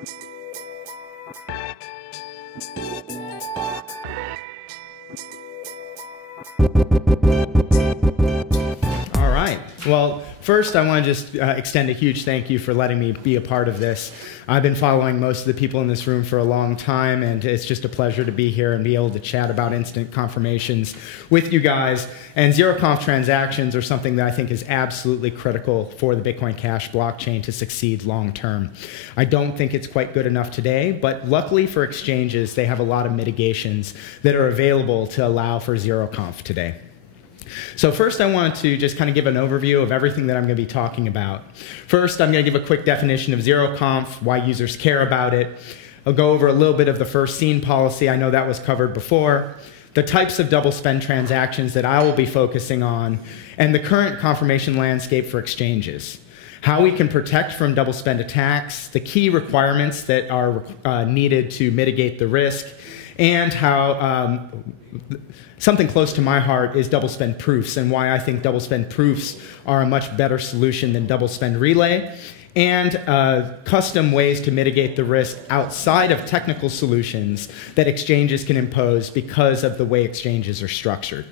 All right. Well, first I want to just extend a huge thank you for letting me be a part of this. I've been following most of the people in this room for a long time, and it's just a pleasure to be here and be able to chat about instant confirmations with you guys. And zero-conf transactions are something that I think is absolutely critical for the Bitcoin Cash blockchain to succeed long-term. I don't think it's quite good enough today, but luckily for exchanges, they have a lot of mitigations that are available to allow for zero-conf today. So first I want to just kind of give an overview of everything that I'm going to be talking about. First, I'm going to give a quick definition of zero-conf, why users care about it. I'll go over a little bit of the first seen policy. I know that was covered before. The types of double spend transactions that I will be focusing on, and the current confirmation landscape for exchanges. How we can protect from double spend attacks, the key requirements that are needed to mitigate the risk, and how something close to my heart is double spend proofs, and why I think double spend proofs are a much better solution than double spend relay, and custom ways to mitigate the risk outside of technical solutions that exchanges can impose because of the way exchanges are structured.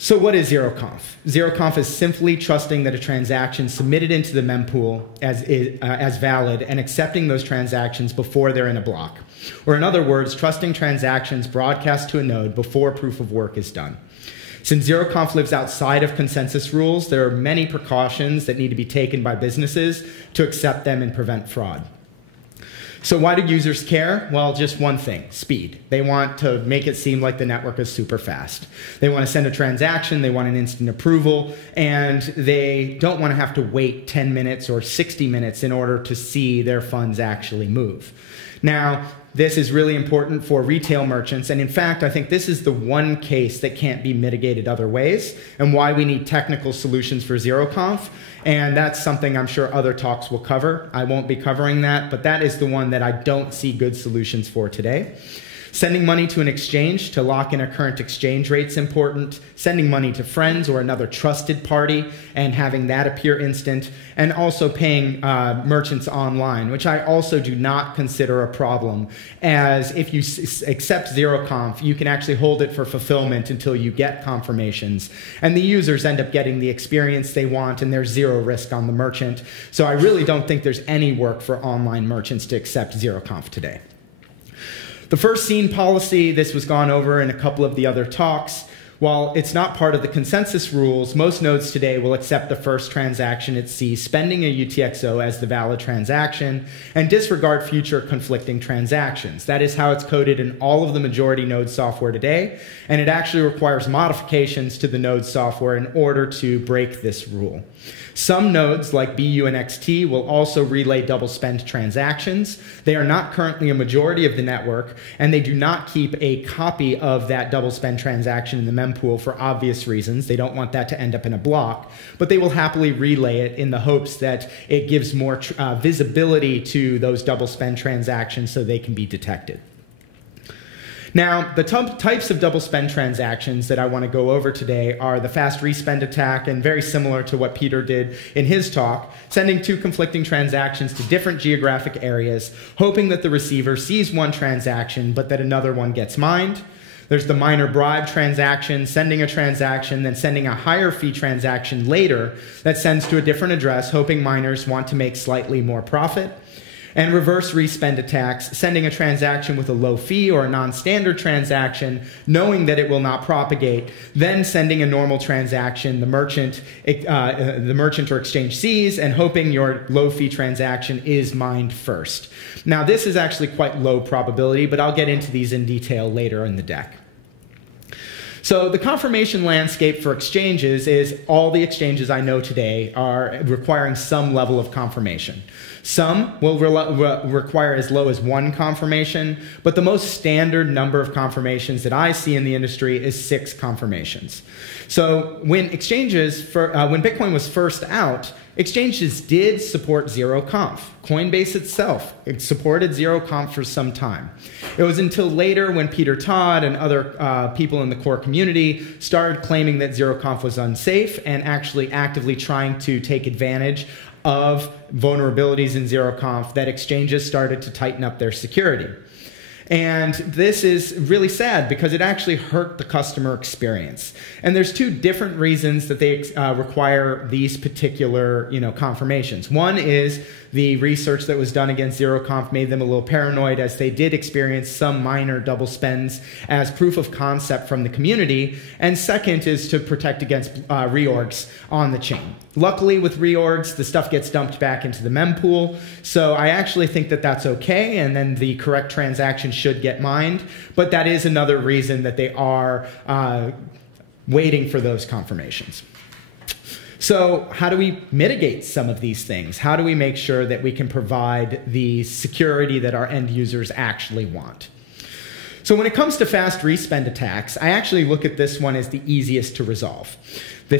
So what is zero-conf? Zero-conf is simply trusting that a transaction submitted into the mempool as valid and accepting those transactions before they're in a block. Or in other words, trusting transactions broadcast to a node before proof of work is done. Since zero-conf lives outside of consensus rules, there are many precautions that need to be taken by businesses to accept them and prevent fraud. So why do users care? Well, just one thing, speed. They want to make it seem like the network is super fast. They want to send a transaction, they want an instant approval, and they don't want to have to wait 10 minutes or 60 minutes in order to see their funds actually move. Now, this is really important for retail merchants, and in fact, I think this is the one case that can't be mitigated other ways, and why we need technical solutions for zero-conf, and that's something I'm sure other talks will cover. I won't be covering that, but that is the one that I don't see good solutions for today. Sending money to an exchange to lock in a current exchange rate is important. Sending money to friends or another trusted party and having that appear instant. And also paying merchants online, which I also do not consider a problem, as if you accept zero-conf, you can actually hold it for fulfillment until you get confirmations. And the users end up getting the experience they want, and there's zero risk on the merchant. So I really don't think there's any work for online merchants to accept zero-conf today. The first seen policy, this was gone over in a couple of the other talks. While it's not part of the consensus rules, most nodes today will accept the first transaction it sees spending a UTXO as the valid transaction and disregard future conflicting transactions. That is how it's coded in all of the majority node software today, and it actually requires modifications to the node software in order to break this rule. Some nodes, like BU and XT, will also relay double spend transactions. They are not currently a majority of the network, and they do not keep a copy of that double spend transaction in the mempool for obvious reasons. They don't want that to end up in a block, but they will happily relay it in the hopes that it gives more visibility to those double spend transactions so they can be detected. Now, the types of double spend transactions that I want to go over today are the fast respend attack, and very similar to what Peter did in his talk, sending two conflicting transactions to different geographic areas, hoping that the receiver sees one transaction but that another one gets mined. There's the miner bribe transaction, sending a transaction, then sending a higher fee transaction later that sends to a different address, hoping miners want to make slightly more profit. And reverse respend attacks, sending a transaction with a low fee or a non-standard transaction, knowing that it will not propagate, then sending a normal transaction the merchant or exchange sees, and hoping your low fee transaction is mined first. Now, this is actually quite low probability, but I'll get into these in detail later in the deck. So the confirmation landscape for exchanges is all the exchanges I know today are requiring some level of confirmation. Some will require as low as 1 confirmation, but the most standard number of confirmations that I see in the industry is 6 confirmations. So when exchanges, when Bitcoin was first out, exchanges did support zero-conf. Coinbase itself supported zero-conf for some time. It was until later when Peter Todd and other people in the core community started claiming that zero-conf was unsafe and actually actively trying to take advantage of vulnerabilities in ZeroConf that exchanges started to tighten up their security. And this is really sad because it actually hurt the customer experience. And there's two different reasons that they require these particular, confirmations. One is the research that was done against ZeroConf made them a little paranoid, as they did experience some minor double spends as proof of concept from the community. And second is to protect against reorgs on the chain. Luckily, with reorgs, the stuff gets dumped back into the mempool. So I actually think that that's okay, and then the correct transaction should get mined. But that is another reason that they are waiting for those confirmations. So how do we mitigate some of these things? How do we make sure that we can provide the security that our end users actually want? So when it comes to fast respend attacks, I actually look at this one as the easiest to resolve.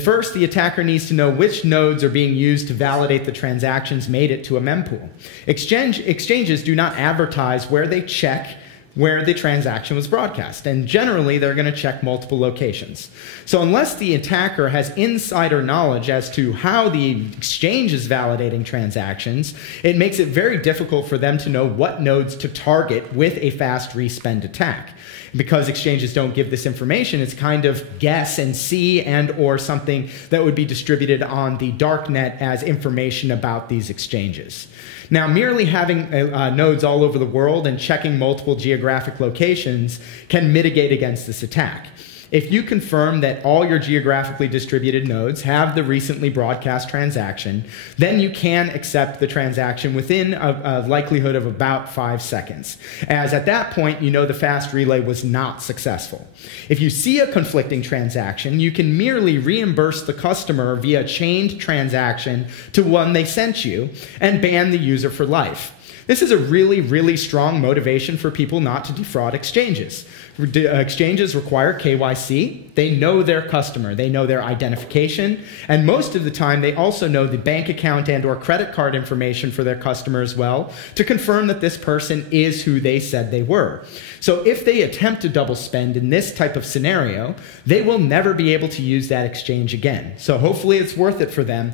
First, the attacker needs to know which nodes are being used to validate the transactions made it to a mempool. Exchanges do not advertise where they check where the transaction was broadcast, and generally they're going to check multiple locations. So unless the attacker has insider knowledge as to how the exchange is validating transactions, it makes it very difficult for them to know what nodes to target with a fast respend attack. Because exchanges don't give this information, it's kind of guess and see and or something that would be distributed on the darknet as information about these exchanges. Now, merely having nodes all over the world and checking multiple geographic locations can mitigate against this attack. If you confirm that all your geographically distributed nodes have the recently broadcast transaction, then you can accept the transaction within a likelihood of about 5 seconds, as at that point you know the fast relay was not successful. If you see a conflicting transaction, you can merely reimburse the customer via chained transaction to one they sent you and ban the user for life. This is a really, really strong motivation for people not to defraud exchanges. Exchanges require KYC. They know their customer. They know their identification. And most of the time, they also know the bank account and or credit card information for their customer as well to confirm that this person is who they said they were. So if they attempt to double spend in this type of scenario, they will never be able to use that exchange again. So hopefully it's worth it for them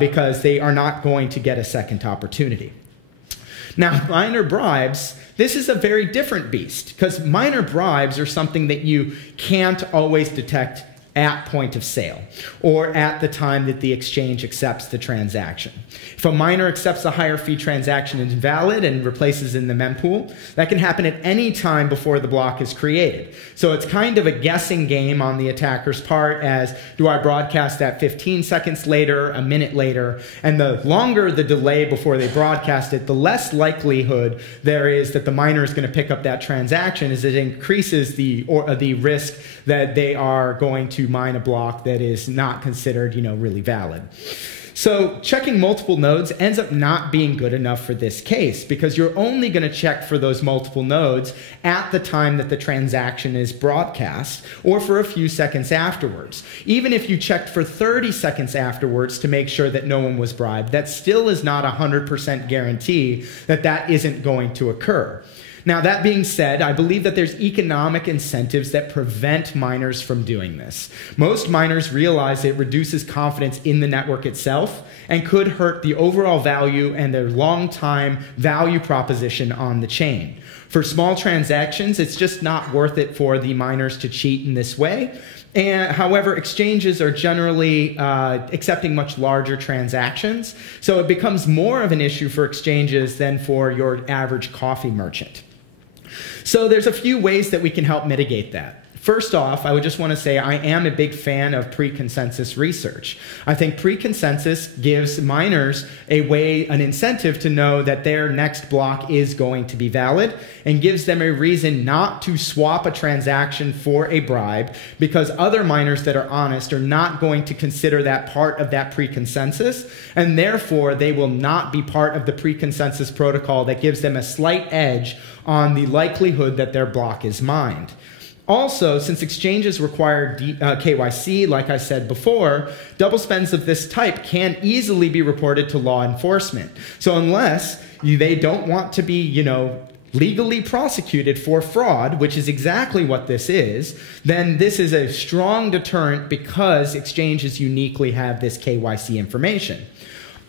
because they are not going to get a second opportunity. Now, minor bribes, this is a very different beast, because minor bribes are something that you can't always detect at point of sale or at the time that the exchange accepts the transaction. If a miner accepts a higher fee transaction as valid and replaces in the mempool, that can happen at any time before the block is created. So it's kind of a guessing game on the attacker's part as, do I broadcast that 15 seconds later, a minute later? And the longer the delay before they broadcast it, the less likelihood there is that the miner is going to pick up that transaction, as it increases the risk that they are going to mine a block that is not considered, really valid. So checking multiple nodes ends up not being good enough for this case, because you're only going to check for those multiple nodes at the time that the transaction is broadcast or for a few seconds afterwards. Even if you checked for 30 seconds afterwards to make sure that no one was bribed, that still is not a 100% guarantee that that isn't going to occur. Now, that being said, I believe that there's economic incentives that prevent miners from doing this. Most miners realize it reduces confidence in the network itself and could hurt the overall value and their long-time value proposition on the chain. For small transactions, it's just not worth it for the miners to cheat in this way. And, however, exchanges are generally accepting much larger transactions, so it becomes more of an issue for exchanges than for your average coffee merchant. So there's a few ways that we can help mitigate that. First off, I would just want to say I am a big fan of pre-consensus research. I think pre-consensus gives miners an incentive to know that their next block is going to be valid and gives them a reason not to swap a transaction for a bribe, because other miners that are honest are not going to consider that part of that pre-consensus, and therefore they will not be part of the pre-consensus protocol that gives them a slight edge on the likelihood that their block is mined. Also, since exchanges require KYC, like I said before, double spends of this type can easily be reported to law enforcement. So unless they don't want to be, legally prosecuted for fraud, which is exactly what this is, then this is a strong deterrent because exchanges uniquely have this KYC information.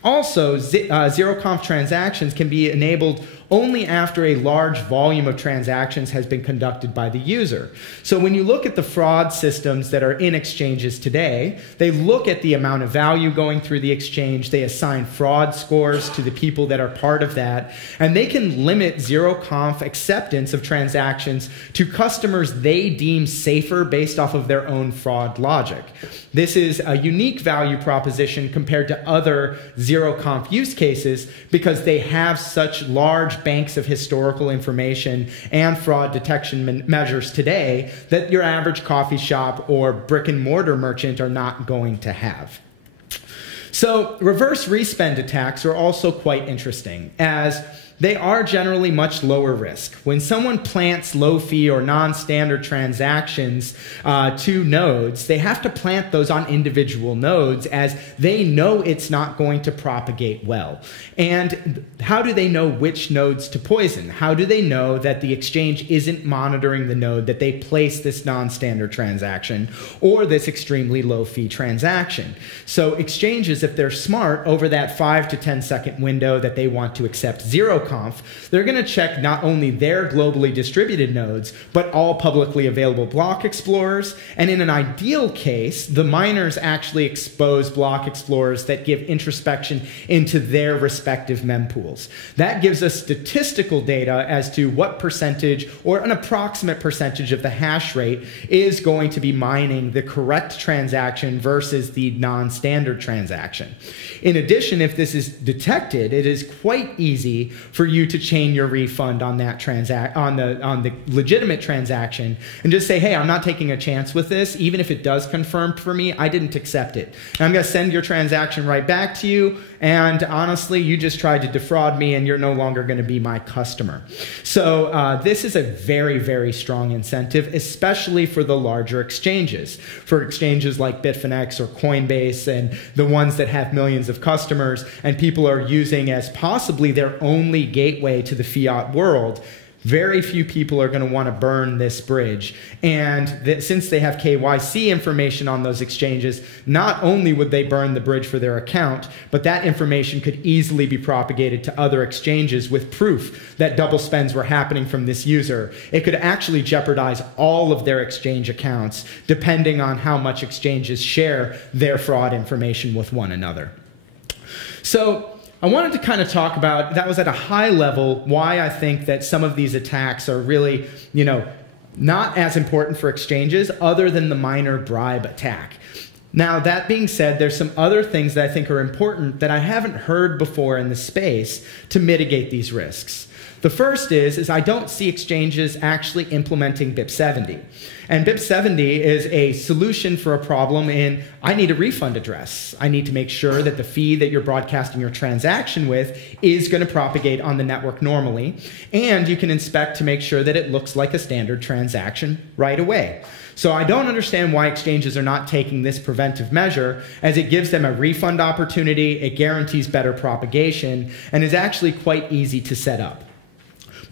Also, zero-conf transactions can be enabled only after a large volume of transactions has been conducted by the user. So when you look at the fraud systems that are in exchanges today, they look at the amount of value going through the exchange, they assign fraud scores to the people that are part of that, and they can limit zero-conf acceptance of transactions to customers they deem safer based off of their own fraud logic. This is a unique value proposition compared to other zero-conf use cases because they have such large banks of historical information and fraud detection measures today that your average coffee shop or brick and mortar merchant are not going to have. So reverse respend attacks are also quite interesting, as they are generally much lower risk. When someone plants low-fee or non-standard transactions to nodes, they have to plant those on individual nodes as they know it's not going to propagate well. And how do they know which nodes to poison? How do they know that the exchange isn't monitoring the node that they place this non-standard transaction or this extremely low-fee transaction? So exchanges, if they're smart, over that 5 to 10 second window that they want to accept zero-conf, they're going to check not only their globally distributed nodes, but all publicly available block explorers. And in an ideal case, the miners actually expose block explorers that give introspection into their respective mempools. That gives us statistical data as to what percentage or an approximate percentage of the hash rate is going to be mining the correct transaction versus the non-standard transaction. In addition, if this is detected, it is quite easy for you to chain your refund on that on the legitimate transaction and just say, hey, I'm not taking a chance with this. Even if it does confirm for me, I didn't accept it. And I'm going to send your transaction right back to you. And honestly, you just tried to defraud me and you're no longer going to be my customer. So this is a very, very strong incentive, especially for the larger exchanges. For exchanges like Bitfinex or Coinbase and the ones that have millions of customers and people are using as possibly their only gateway to the fiat world, very few people are going to want to burn this bridge. And since they have KYC information on those exchanges, not only would they burn the bridge for their account, but that information could easily be propagated to other exchanges with proof that double spends were happening from this user. It could actually jeopardize all of their exchange accounts, depending on how much exchanges share their fraud information with one another. So I wanted to kind of talk about, that was at a high level, why I think that some of these attacks are really, not as important for exchanges other than the minor bribe attack. Now, that being said, there's some other things that I think are important that I haven't heard before in the space to mitigate these risks. The first is I don't see exchanges actually implementing BIP70. And BIP70 is a solution for a problem in, I need a refund address. I need to make sure that the fee that you're broadcasting your transaction with is going to propagate on the network normally. And you can inspect to make sure that it looks like a standard transaction right away. So I don't understand why exchanges are not taking this preventive measure, as it gives them a refund opportunity, it guarantees better propagation, and is actually quite easy to set up.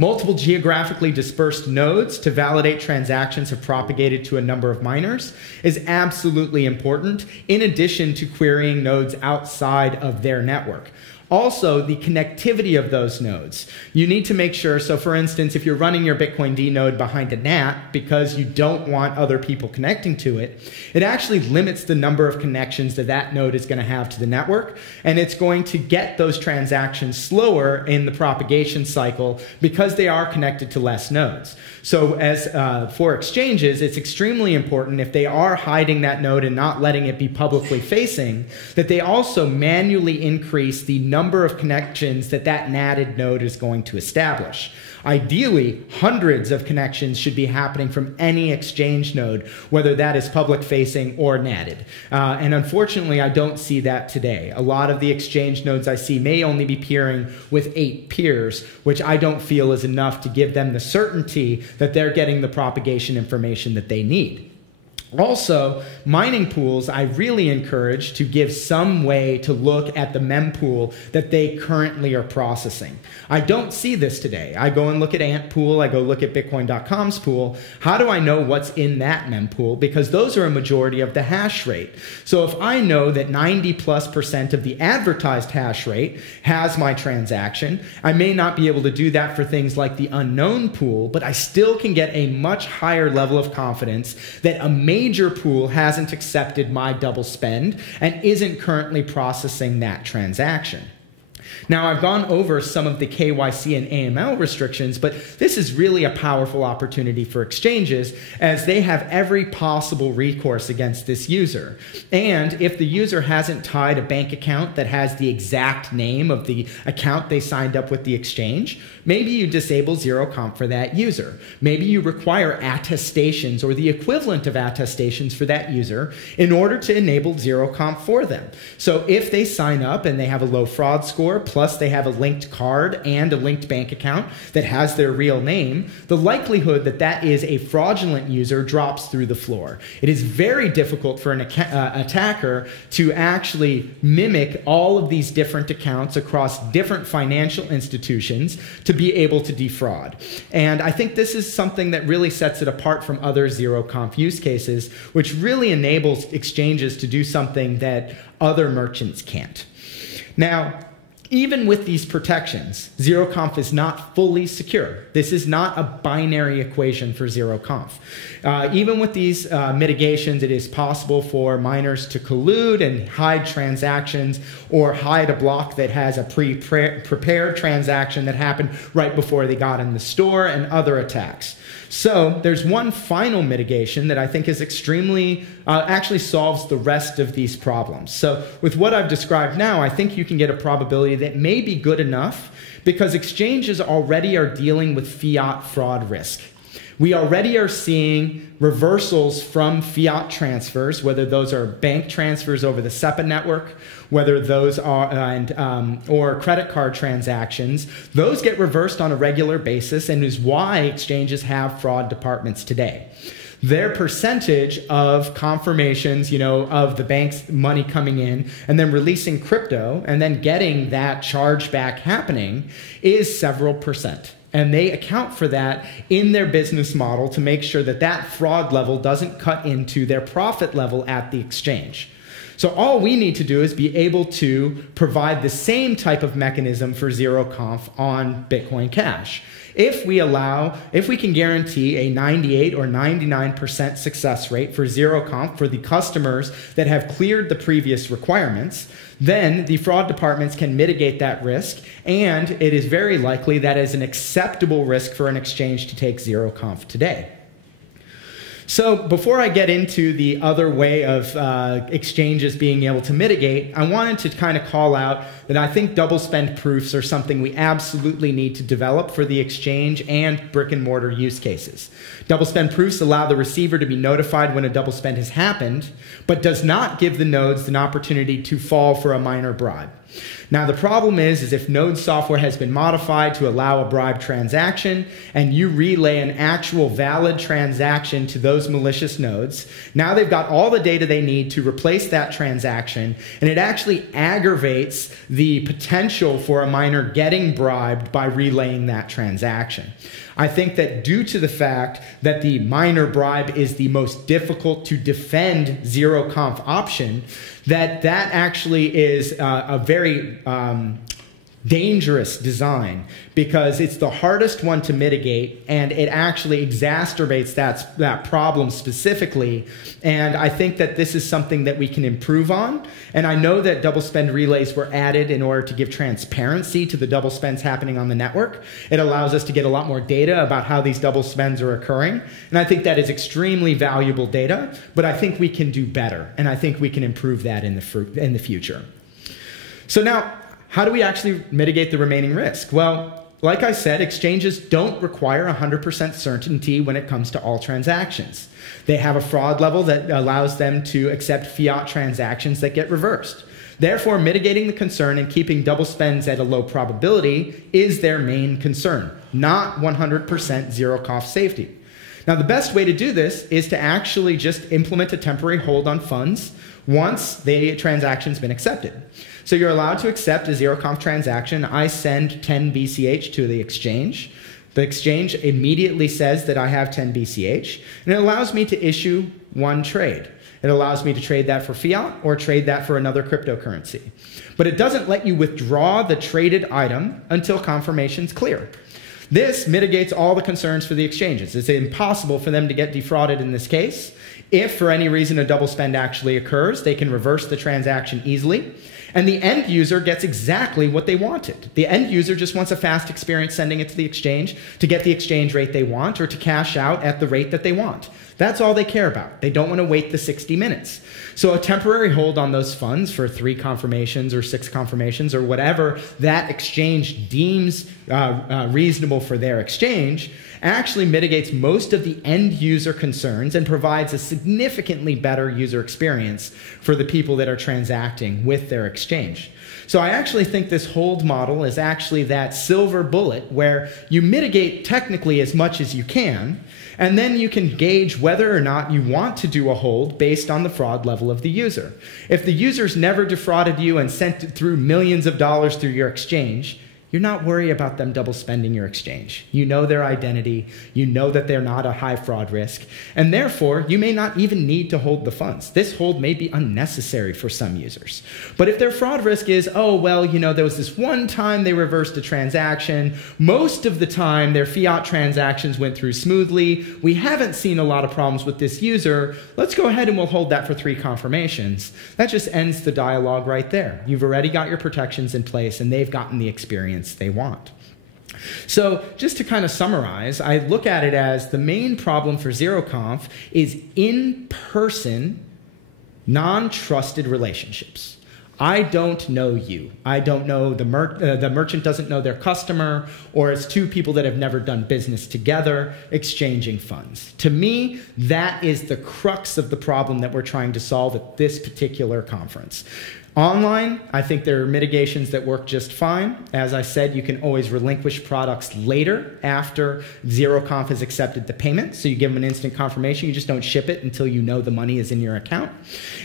Multiple geographically dispersed nodes to validate transactions have propagated to a number of miners is absolutely important, in addition to querying nodes outside of their network. Also, the connectivity of those nodes. You need to make sure, so for instance, if you're running your Bitcoin D node behind a NAT because you don't want other people connecting to it, it actually limits the number of connections that that node is going to have to the network, and it's going to get those transactions slower in the propagation cycle because they are connected to less nodes. So as for exchanges, it's extremely important, if they are hiding that node and not letting it be publicly facing, that they also manually increase the number of connections that that natted node is going to establish. Ideally, hundreds of connections should be happening from any exchange node, whether that is public-facing or natted. And unfortunately, I don't see that today. A lot of the exchange nodes I see may only be peering with 8 peers, which I don't feel is enough to give them the certainty that they're getting the propagation information that they need. Also, mining pools, I really encourage to give some way to look at the mempool that they currently are processing. I don't see this today. I go and look at Ant pool, I go look at Bitcoin.com's pool. How do I know what's in that mempool? Because those are a majority of the hash rate. So if I know that 90+% of the advertised hash rate has my transaction, I may not be able to do that for things like the unknown pool, but I still can get a much higher level of confidence that a major pool hasn't accepted my double spend and isn't currently processing that transaction. Now, I've gone over some of the KYC and AML restrictions, but this is really a powerful opportunity for exchanges as they have every possible recourse against this user. And if the user hasn't tied a bank account that has the exact name of the account they signed up with the exchange, maybe you disable zero comp for that user. Maybe you require attestations or the equivalent of attestations for that user in order to enable zero comp for them. So if they sign up and they have a low fraud score, plus they have a linked card and a linked bank account that has their real name, the likelihood that that is a fraudulent user drops through the floor. It is very difficult for an attacker to actually mimic all of these different accounts across different financial institutions to be able to defraud. And I think this is something that really sets it apart from other zero comp use cases, which really enables exchanges to do something that other merchants can't. Now, even with these protections, zero conf is not fully secure. This is not a binary equation for zero conf. Even with these mitigations, it is possible for miners to collude and hide transactions or hide a block that has a prepared transaction that happened right before they got in the store and other attacks. So there's one final mitigation that I think is extremely, actually solves the rest of these problems. So with what I've described now, I think you can get a probability that may be good enough because exchanges already are dealing with fiat fraud risk. We already are seeing reversals from fiat transfers, whether those are bank transfers over the SEPA network, whether those are or credit card transactions. Those get reversed on a regular basis and is why exchanges have fraud departments today. Their percentage of confirmations, of the bank's money coming in and then releasing crypto and then getting that chargeback happening is several percent. And they account for that in their business model to make sure that that fraud level doesn't cut into their profit level at the exchange. So all we need to do is be able to provide the same type of mechanism for zero conf on Bitcoin Cash. If we can guarantee a 98 or 99% success rate for zero conf for the customers that have cleared the previous requirements, then the fraud departments can mitigate that risk, and it is very likely that is an acceptable risk for an exchange to take zero conf today. So before I get into the other way of exchanges being able to mitigate, I wanted to kind of call out that I think double spend proofs are something we absolutely need to develop for the exchange and brick and mortar use cases. Double spend proofs allow the receiver to be notified when a double spend has happened, but does not give the nodes an opportunity to fall for a minor bribe. Now the problem is if node software has been modified to allow a bribe transaction and you relay an actual valid transaction to those malicious nodes, now they've got all the data they need to replace that transaction, and it actually aggravates the potential for a miner getting bribed by relaying that transaction. I think that due to the fact that the miner bribe is the most difficult to defend zero conf option, that actually is a very dangerous design because it's the hardest one to mitigate and it actually exacerbates that problem specifically. And I think that this is something that we can improve on. And I know that double spend relays were added in order to give transparency to the double spends happening on the network. It allows us to get a lot more data about how these double spends are occurring. And I think that is extremely valuable data, but I think we can do better. And I think we can improve that in the future. So now, how do we actually mitigate the remaining risk? Well, like I said, exchanges don't require 100% certainty when it comes to all transactions. They have a fraud level that allows them to accept fiat transactions that get reversed. Therefore, mitigating the concern and keeping double spends at a low probability is their main concern, not 100% zero cost safety. Now, the best way to do this is to actually just implement a temporary hold on funds once the transaction's been accepted. So you're allowed to accept a ZeroConf transaction. I send 10 BCH to the exchange. The exchange immediately says that I have 10 BCH, and it allows me to issue one trade. It allows me to trade that for fiat or trade that for another cryptocurrency. But it doesn't let you withdraw the traded item until confirmation's clear. This mitigates all the concerns for the exchanges. It's impossible for them to get defrauded in this case. If for any reason a double spend actually occurs, they can reverse the transaction easily. And the end user gets exactly what they wanted. The end user just wants a fast experience sending it to the exchange to get the exchange rate they want or to cash out at the rate that they want. That's all they care about. They don't want to wait the 60 minutes. So a temporary hold on those funds for 3 confirmations or 6 confirmations or whatever that exchange deems reasonable for their exchange actually mitigates most of the end user concerns and provides a significantly better user experience for the people that are transacting with their exchange. So I actually think this hold model is actually that silver bullet where you mitigate technically as much as you can, and then you can gauge whether or not you want to do a hold based on the fraud level of the user. If the user's never defrauded you and sent through millions of dollars through your exchange, you're not worried about them double spending your exchange. You know their identity. You know that they're not a high fraud risk. And therefore, you may not even need to hold the funds. This hold may be unnecessary for some users. But if their fraud risk is, oh, well, you know, there was this one time they reversed a transaction. Most of the time, their fiat transactions went through smoothly. We haven't seen a lot of problems with this user. Let's go ahead and we'll hold that for 3 confirmations. That just ends the dialogue right there. You've already got your protections in place, and they've gotten the experience they want. So just to kind of summarize, I look at it as the main problem for ZeroConf is in-person, non-trusted relationships. I don't know you. I don't know the merchant doesn't know their customer, or it's 2 people that have never done business together exchanging funds. To me, that is the crux of the problem that we're trying to solve at this particular conference. Online, I think there are mitigations that work just fine. As I said, you can always relinquish products later after ZeroConf has accepted the payment. So you give them an instant confirmation. You just don't ship it until you know the money is in your account.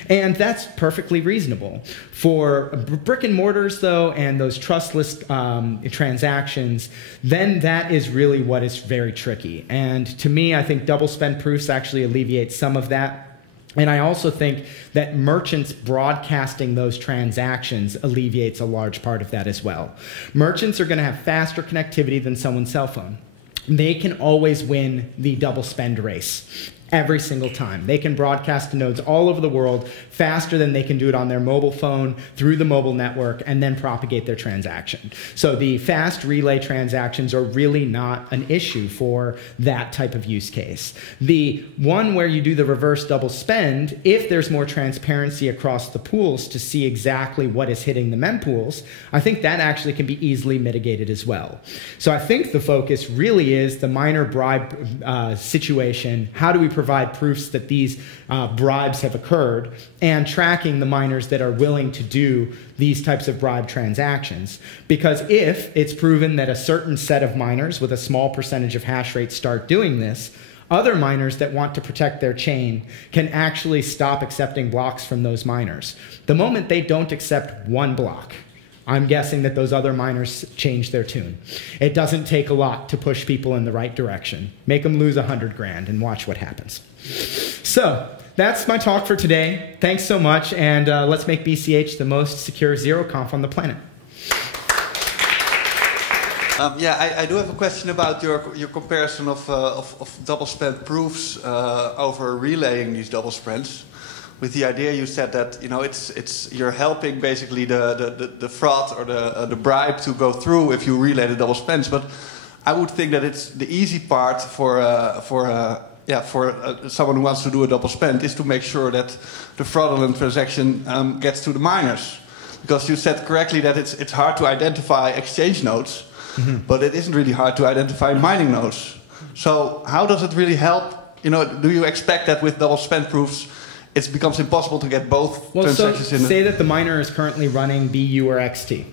And that's perfectly reasonable. For brick and mortars, though, and those trustless transactions, then that is really what is very tricky. And to me, I think double spend proofs actually alleviate some of that. And I also think that merchants broadcasting those transactions alleviates a large part of that as well. Merchants are going to have faster connectivity than someone's cell phone. They can always win the double spend race. Every single time. They can broadcast to nodes all over the world faster than they can do it on their mobile phone through the mobile network and then propagate their transaction. So the fast relay transactions are really not an issue for that type of use case. The one where you do the reverse double spend, if there's more transparency across the pools to see exactly what is hitting the mempools, I think that actually can be easily mitigated as well. So I think the focus really is the minor bribe situation. How do we provide proofs that these bribes have occurred, and tracking the miners that are willing to do these types of bribe transactions. Because if it's proven that a certain set of miners with a small percentage of hash rate start doing this, other miners that want to protect their chain can actually stop accepting blocks from those miners. The moment they don't accept one block, I'm guessing that those other miners change their tune. It doesn't take a lot to push people in the right direction. Make them lose 100 grand and watch what happens. So that's my talk for today. Thanks so much, and let's make BCH the most secure ZeroConf on the planet. Yeah, I do have a question about your comparison of double spend proofs over relaying these double spends. With the idea you said that you're helping basically the fraud or the bribe to go through if you relay the double spends, but I would think that it's the easy part for someone who wants to do a double spend is to make sure that the fraudulent transaction gets to the miners, because you said correctly that it's hard to identify exchange nodes, but it isn't really hard to identify mining nodes. So how does it really help? Do you expect that with double spend proofs it becomes impossible to get both transactions in? Say that the miner is currently running BU or XT.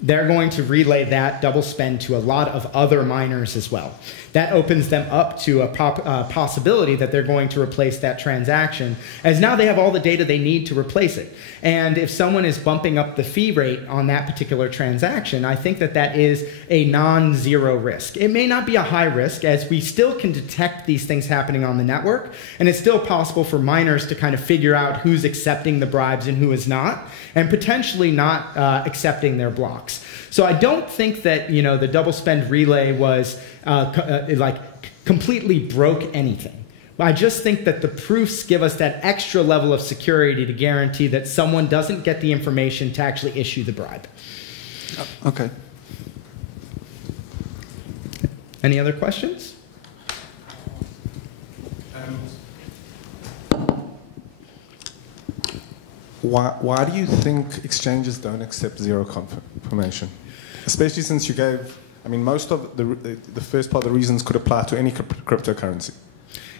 they're going to relay that double spend to a lot of other miners as well. That opens them up to a possibility that they're going to replace that transaction, as now they have all the data they need to replace it. And if someone is bumping up the fee rate on that particular transaction, I think that that is a non-zero risk. It may not be a high risk, as we still can detect these things happening on the network, and it's still possible for miners to kind of figure out who's accepting the bribes and who is not, and potentially not accepting their blocks. So I don't think that, you know, the double spend relay was like completely broke anything. I just think that the proofs give us that extra level of security to guarantee that someone doesn't get the information to actually issue the bribe. Okay. Any other questions? Why do you think exchanges don't accept zero confirmation? Especially since you gave, I mean, most of the first part of the reasons could apply to any cryptocurrency.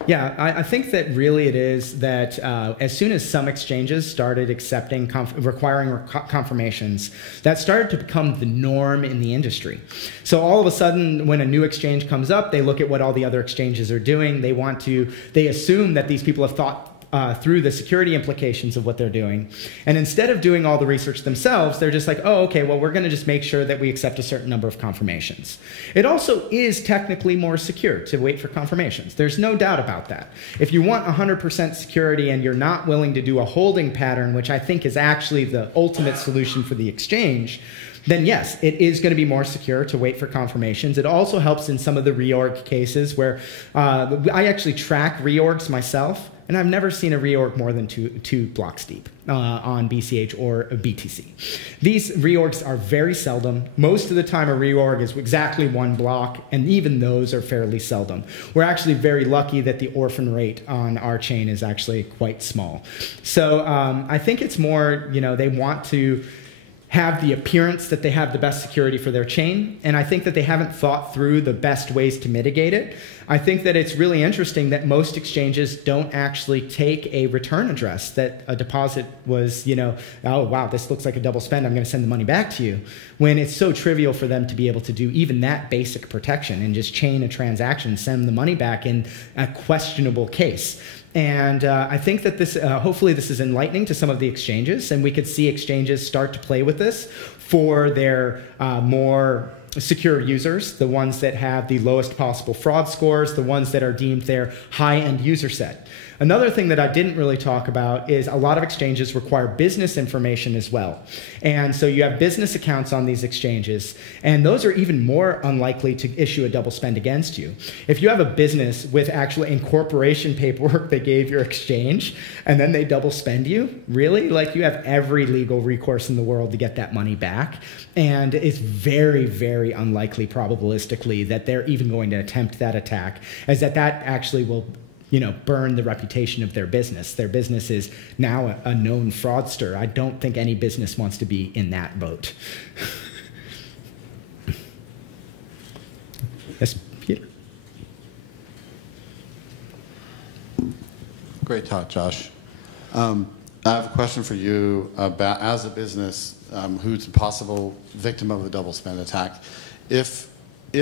Yeah, I think that really it is that as soon as some exchanges started accepting, requiring confirmations, that started to become the norm in the industry. So all of a sudden, when a new exchange comes up, they look at what all the other exchanges are doing. They assume that these people have thought through the security implications of what they're doing. And instead of doing all the research themselves, they're just like, oh, okay, well, we're going to just make sure that we accept a certain number of confirmations. It also is technically more secure to wait for confirmations. There's no doubt about that. If you want 100% security and you're not willing to do a holding pattern, which I think is actually the ultimate solution for the exchange, then yes, it is going to be more secure to wait for confirmations. It also helps in some of the reorg cases where I actually track reorgs myself, and I've never seen a reorg more than two blocks deep on BCH or BTC. These reorgs are very seldom. Most of the time a reorg is exactly one block, and even those are fairly seldom. We're actually very lucky that the orphan rate on our chain is actually quite small. So I think it's more, you know, they want to have the appearance that they have the best security for their chain, and I think that they haven't thought through the best ways to mitigate it. I think that it's really interesting that most exchanges don't actually take a return address, that a deposit was, you know, oh, wow, this looks like a double spend, I'm going to send the money back to you, when it's so trivial for them to be able to do even that basic protection and just chain a transaction, send the money back in a questionable case. And I think that this, hopefully this is enlightening to some of the exchanges, and we could see exchanges start to play with this for their more secure users, the ones that have the lowest possible fraud scores, the ones that are deemed their high-end user set. Another thing that I didn't really talk about is a lot of exchanges require business information as well. And so you have business accounts on these exchanges, and those are even more unlikely to issue a double spend against you. If you have a business with actual incorporation paperwork they gave your exchange, and then they double spend you, really? Like, you have every legal recourse in the world to get that money back. And it's very, very unlikely, probabilistically, that they're even going to attempt that attack, as that actually will, you know, burn the reputation of their business. Their business is now a known fraudster. I don't think any business wants to be in that boat. Yes, Peter. Great talk, Josh. I have a question for you about, as a business who's a possible victim of a double spend attack. If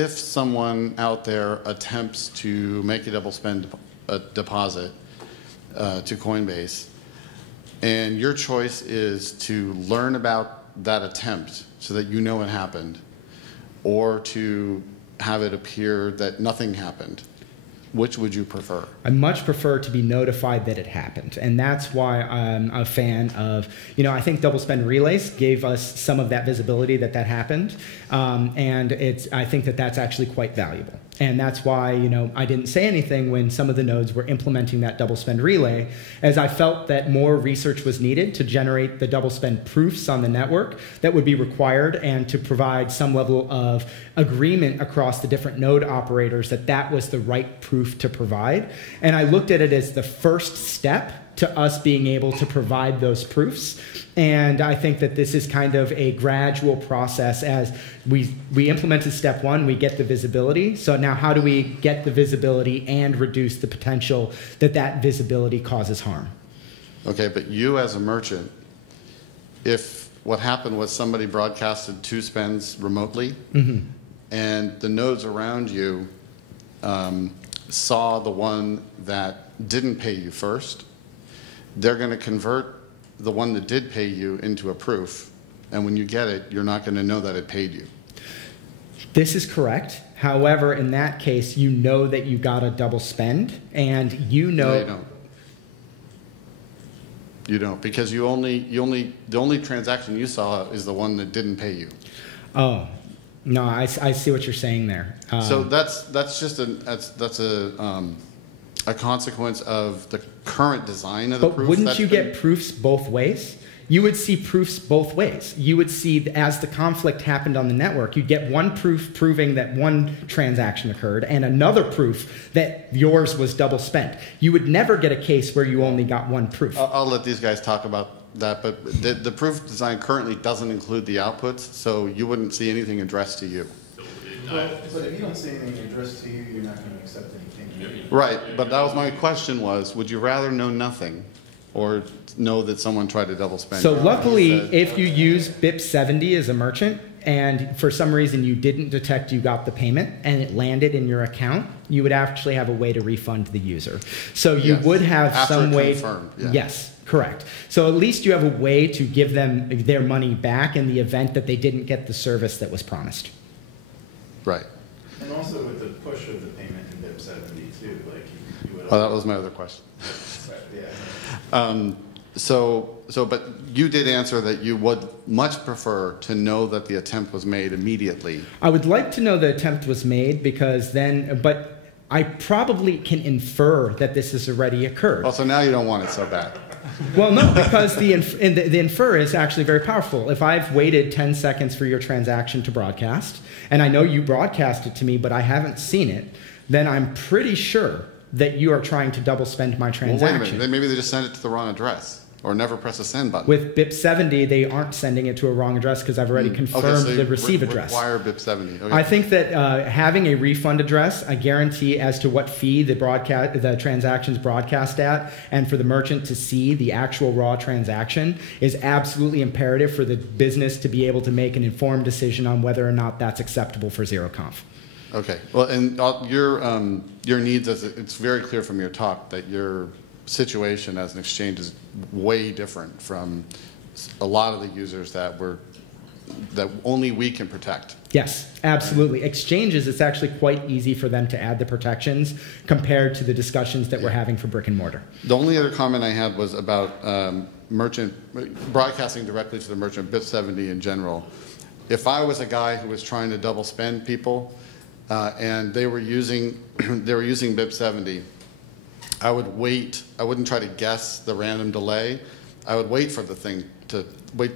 someone out there attempts to make a double spend deposit to Coinbase, and your choice is to learn about that attempt so that you know it happened, or to have it appear that nothing happened, which would you prefer? I much prefer to be notified that it happened. And that's why I'm a fan of, you know, I think double spend relays gave us some of that visibility that happened. And I think that that's actually quite valuable. And that's why, you know, I didn't say anything when some of the nodes were implementing that double spend relay, as I felt that more research was needed to generate the double spend proofs on the network that would be required, and to provide some level of agreement across the different node operators that that was the right proof to provide. And I looked at it as the first step to us being able to provide those proofs. And I think that this is kind of a gradual process. As we implemented step one, we get the visibility. So now how do we get the visibility and reduce the potential that that visibility causes harm? Okay, but you as a merchant, if what happened was somebody broadcasted 2 spends remotely, and the nodes around you saw the one that didn't pay you first. They're going to convert the one that did pay you into a proof, and when you get it, you're not going to know that it paid you. This is correct. However, in that case, you know that you got a double spend, and you know. No, you don't. You don't, because the only transaction you saw is the one that didn't pay you. Oh, no, I see what you're saying there. So that's just a consequence of the current design of the proof. But wouldn't you get proofs both ways? You would see proofs both ways. You would see, as the conflict happened on the network, you'd get one proof proving that one transaction occurred and another proof that yours was double spent. You would never get a case where you only got one proof. I'll let these guys talk about that, but the proof design currently doesn't include the outputs, so you wouldn't see anything addressed to you. But if you don't see anything addressed to you, you're not going to accept anything. Right, but that was my question was, would you rather know nothing or know that someone tried to double spend? So luckily, if you use BIP70 as a merchant, and for some reason you didn't detect you got the payment and it landed in your account, you would actually have a way to refund the user. So you would have some way. Confirmed, yeah. Yes, correct. So at least you have a way to give them their money back in the event that they didn't get the service that was promised. Right. And also with the push of the payment in BIP70 too, like you would. Oh, that was my other question. Yeah. But you did answer that you would much prefer to know that the attempt was made immediately. I would like to know the attempt was made because then, but I probably can infer that this has already occurred. Oh, so now you don't want it so bad. Well, no, because the infer is actually very powerful. If I've waited 10 seconds for your transaction to broadcast, and I know you broadcast it to me, but I haven't seen it, then I'm pretty sure that you are trying to double spend my transaction. Well, wait a minute. Maybe they just sent it to the wrong address or never press a send button. With BIP70, they aren't sending it to a wrong address because I've already confirmed the receive address. Require BIP70. Okay. I think that having a refund address, a guarantee as to what fee the transaction's broadcast at, and for the merchant to see the actual raw transaction is absolutely imperative for the business to be able to make an informed decision on whether or not that's acceptable for ZeroConf. Okay. Well, and your needs, it's very clear from your talk that your situation as an exchange is way different from a lot of the users that only we can protect. Yes, absolutely. Exchanges, it's actually quite easy for them to add the protections compared to the discussions that we're having for brick and mortar. The only other comment I had was about merchant broadcasting directly to the merchant, BIP70 in general. If I was a guy who was trying to double spend people and they were using BIP70, I would wait. I wouldn't try to guess the random delay. I would wait for the thing to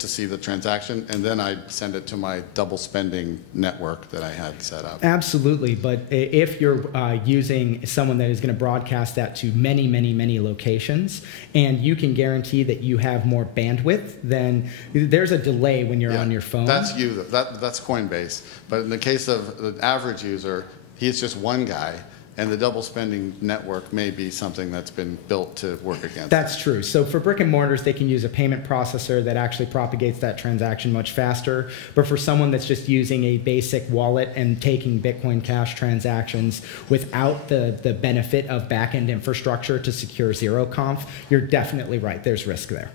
see the transaction, and then I'd send it to my double spending network that I had set up. Absolutely, but if you're using someone that is going to broadcast that to many, many, many locations, and you can guarantee that you have more bandwidth, then there's a delay when you're on your phone. That's you. That's Coinbase. But in the case of the average user, he's just one guy. And the double spending network may be something that's been built to work against. That's true. So for brick and mortars, they can use a payment processor that actually propagates that transaction much faster. But for someone that's just using a basic wallet and taking Bitcoin Cash transactions without the benefit of back-end infrastructure to secure ZeroConf, you're definitely right. There's risk there.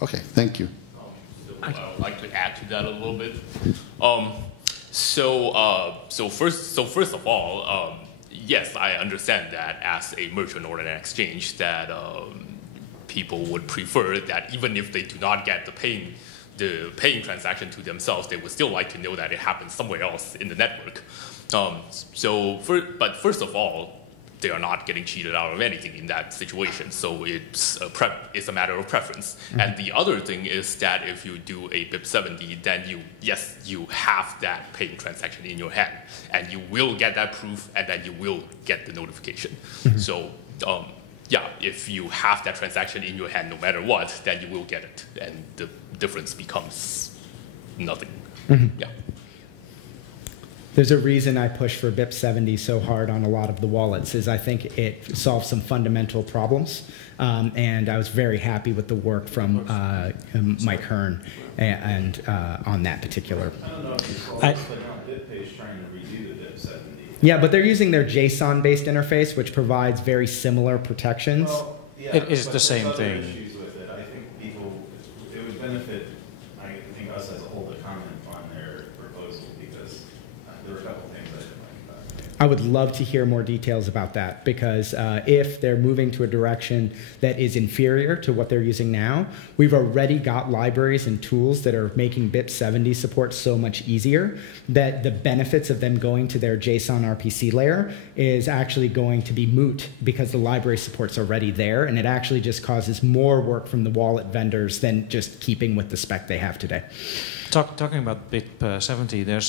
Okay, thank you. I would like to add to that a little bit. So first of all, yes, I understand that as a merchant or an exchange that people would prefer that even if they do not get the paying transaction to themselves, they would still like to know that it happened somewhere else in the network. But first of all, they are not getting cheated out of anything in that situation. So it's a matter of preference. Mm-hmm. And the other thing is that if you do a BIP70, then you have that paying transaction in your hand, and you will get that proof, and then you will get the notification. Mm-hmm. So if you have that transaction in your hand, no matter what, then you will get it, and the difference becomes nothing. Mm-hmm. Yeah. There's a reason I push for BIP70 so hard on a lot of the wallets, is I think it solves some fundamental problems. And I was very happy with the work from Mike Hearn and on that particular. I don't know if you call it on BitPage trying to redo the BIP70. Yeah, but they're using their JSON-based interface, which provides very similar protections. Well, yeah, it is the same other thing. Issues with it. I think people, it would benefit, I think us as a whole, to comment on their proposal, because there were a couple things I didn't like about it. I would love to hear more details about that, because if they're moving to a direction that is inferior to what they're using now, we've already got libraries and tools that are making BIP70 support so much easier that the benefits of them going to their JSON RPC layer is actually going to be moot, because the library support's already there, and it actually just causes more work from the wallet vendors than just keeping with the spec they have today. Talking about BIP70, there's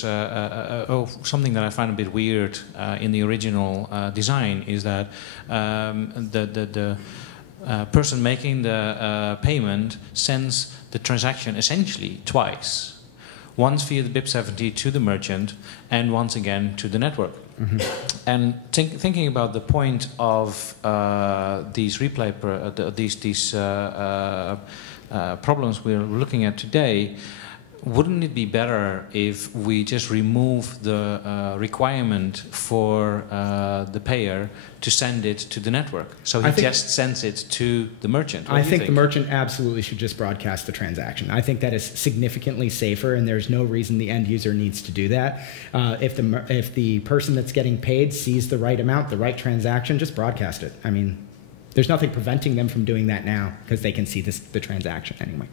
something that I find a bit weird in the original design, is that the person making the payment sends the transaction essentially twice. Once via the BIP70 to the merchant, and once again to the network. Mm-hmm. And thinking about the point of these replay, these problems we're looking at today, wouldn't it be better if we just remove the requirement for the payer to send it to the network? So he just sends it to the merchant. I think the merchant absolutely should just broadcast the transaction. I think that is significantly safer, and there's no reason the end user needs to do that. If the person that's getting paid sees the right amount, the right transaction, just broadcast it. I mean, there's nothing preventing them from doing that now, because they can see the transaction anyway.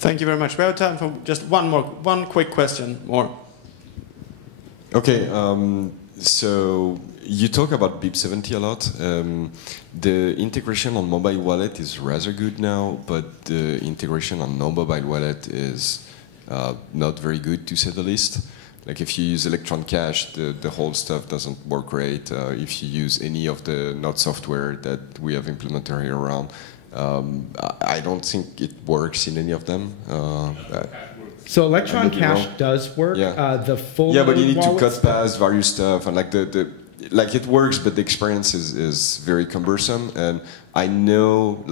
Thank you very much. We have time for just one quick question more. Okay, so you talk about BIP70 a lot. The integration on mobile wallet is rather good now, but the integration on no-mobile wallet is not very good, to say the least. Like if you use Electron Cash, the whole stuff doesn't work great. If you use any of the node software that we have implemented here around, I don't think it works in any of them. So Electron Cash does work. Yeah. The full but you need to wallets, cut past various stuff, and like it works, but the experience is very cumbersome. And I know,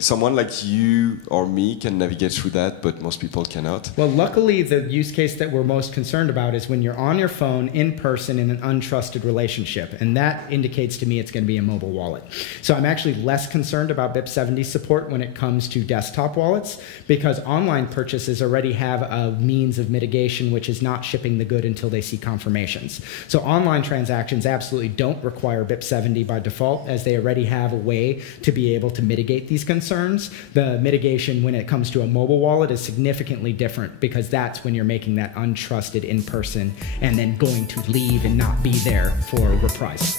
someone like you or me can navigate through that, but most people cannot. Well, luckily, the use case that we're most concerned about is when you're on your phone in person in an untrusted relationship, and that indicates to me it's going to be a mobile wallet. So I'm actually less concerned about BIP70 support when it comes to desktop wallets, because online purchases already have a means of mitigation, which is not shipping the good until they see confirmations. So online transactions absolutely don't require BIP70 by default, as they already have a way to be able to mitigate these concerns. The mitigation when it comes to a mobile wallet is significantly different, because that's when you're making that untrusted in person and then going to leave and not be there for reprise.